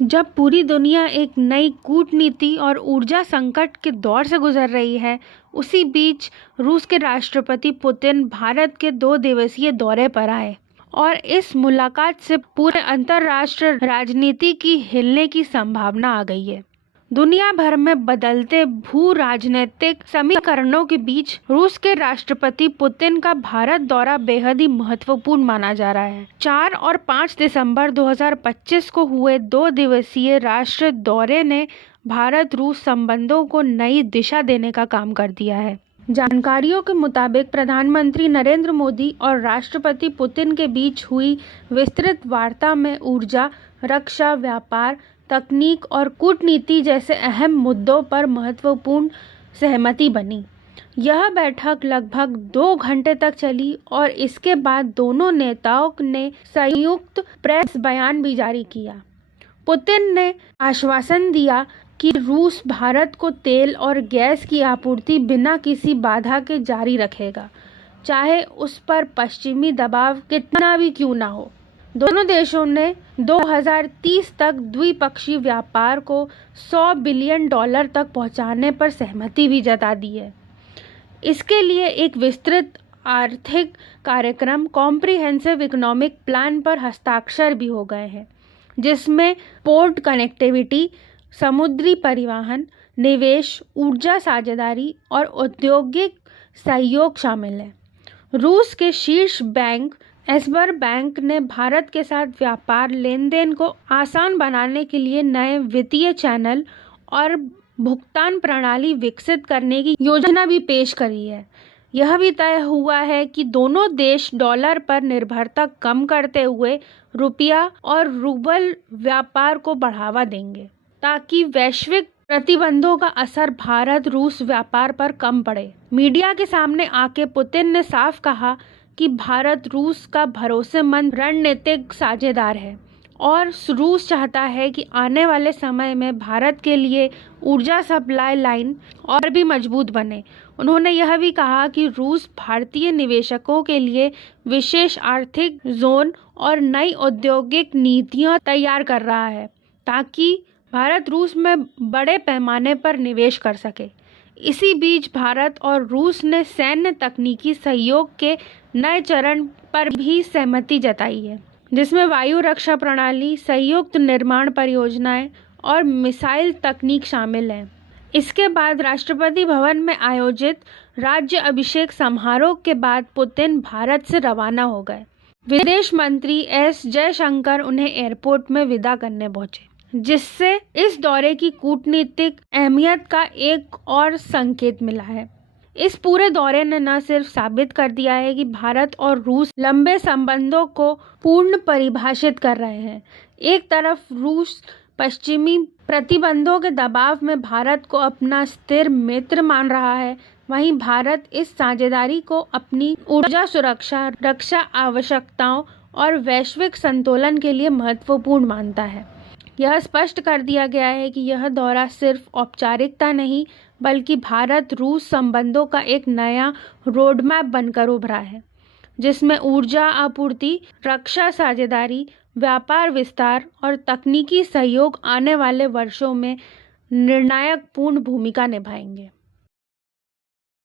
जब पूरी दुनिया एक नई कूटनीति और ऊर्जा संकट के दौर से गुजर रही है, उसी बीच रूस के राष्ट्रपति पुतिन भारत के 2 दिवसीय दौरे पर आए और इस मुलाकात से पूरे अंतर्राष्ट्रीय राजनीति की हिलने की संभावना आ गई है। दुनिया भर में बदलते भू राजनीतिक समीकरणों के बीच रूस के राष्ट्रपति पुतिन का भारत दौरा बेहद ही महत्वपूर्ण माना जा रहा है। 4 और 5 दिसंबर 2025 को हुए 2 दिवसीय राष्ट्रीय दौरे ने भारत रूस संबंधों को नई दिशा देने का काम कर दिया है। जानकारियों के मुताबिक प्रधानमंत्री नरेंद्र मोदी और राष्ट्रपति पुतिन के बीच हुई विस्तृत वार्ता में ऊर्जा, रक्षा, व्यापार, तकनीक और कूटनीति जैसे अहम मुद्दों पर महत्वपूर्ण सहमति बनी। यह बैठक लगभग 2 घंटे तक चली और इसके बाद दोनों नेताओं ने संयुक्त प्रेस बयान भी जारी किया। पुतिन ने आश्वासन दिया कि रूस भारत को तेल और गैस की आपूर्ति बिना किसी बाधा के जारी रखेगा, चाहे उस पर पश्चिमी दबाव कितना भी क्यों ना हो। दोनों देशों ने 2030 तक द्विपक्षीय व्यापार को $100 बिलियन तक पहुंचाने पर सहमति भी जता दी है। इसके लिए एक विस्तृत आर्थिक कार्यक्रम कॉम्प्रिहेंसिव इकोनॉमिक प्लान पर हस्ताक्षर भी हो गए हैं, जिसमें पोर्ट कनेक्टिविटी, समुद्री परिवहन, निवेश, ऊर्जा साझेदारी और औद्योगिक सहयोग शामिल है। रूस के शीर्ष बैंक एस्बर बैंक ने भारत के साथ व्यापार लेन देन को आसान बनाने के लिए नए वित्तीय चैनल और भुगतान प्रणाली विकसित करने की योजना भी पेश करी है। यह भी तय हुआ है कि दोनों देश डॉलर पर निर्भरता कम करते हुए रुपया और रूबल व्यापार को बढ़ावा देंगे, ताकि वैश्विक प्रतिबंधों का असर भारत रूस व्यापार पर कम पड़े। मीडिया के सामने आके पुतिन ने साफ कहा कि भारत रूस का भरोसेमंद रणनीतिक साझेदार है और रूस चाहता है कि आने वाले समय में भारत के लिए ऊर्जा सप्लाई लाइन और भी मजबूत बने। उन्होंने यह भी कहा कि रूस भारतीय निवेशकों के लिए विशेष आर्थिक जोन और नई औद्योगिक नीतियां तैयार कर रहा है, ताकि भारत रूस में बड़े पैमाने पर निवेश कर सके। इसी बीच भारत और रूस ने सैन्य तकनीकी सहयोग के नए चरण पर भी सहमति जताई है, जिसमें वायु रक्षा प्रणाली, संयुक्त निर्माण परियोजनाएं और मिसाइल तकनीक शामिल है। इसके बाद राष्ट्रपति भवन में आयोजित राज्य अभिषेक समारोह के बाद पुतिन भारत से रवाना हो गए। विदेश मंत्री एस जयशंकर उन्हें एयरपोर्ट में विदा करने पहुंचे, जिससे इस दौरे की कूटनीतिक अहमियत का एक और संकेत मिला है। इस पूरे दौरे ने न सिर्फ साबित कर दिया है कि भारत और रूस लंबे संबंधों को पूर्ण परिभाषित कर रहे हैं। एक तरफ रूस पश्चिमी प्रतिबंधों के दबाव में भारत को अपना स्थिर मित्र मान रहा है, वहीं भारत इस साझेदारी को अपनी ऊर्जा सुरक्षा, रक्षा आवश्यकताओं और वैश्विक संतुलन के लिए महत्वपूर्ण मानता है। यह स्पष्ट कर दिया गया है कि यह दौरा सिर्फ औपचारिकता नहीं, बल्कि भारत रूस संबंधों का एक नया रोडमैप बनकर उभरा है, जिसमें ऊर्जा आपूर्ति, रक्षा साझेदारी, व्यापार विस्तार और तकनीकी सहयोग आने वाले वर्षों में निर्णायक पूर्ण भूमिका निभाएंगे।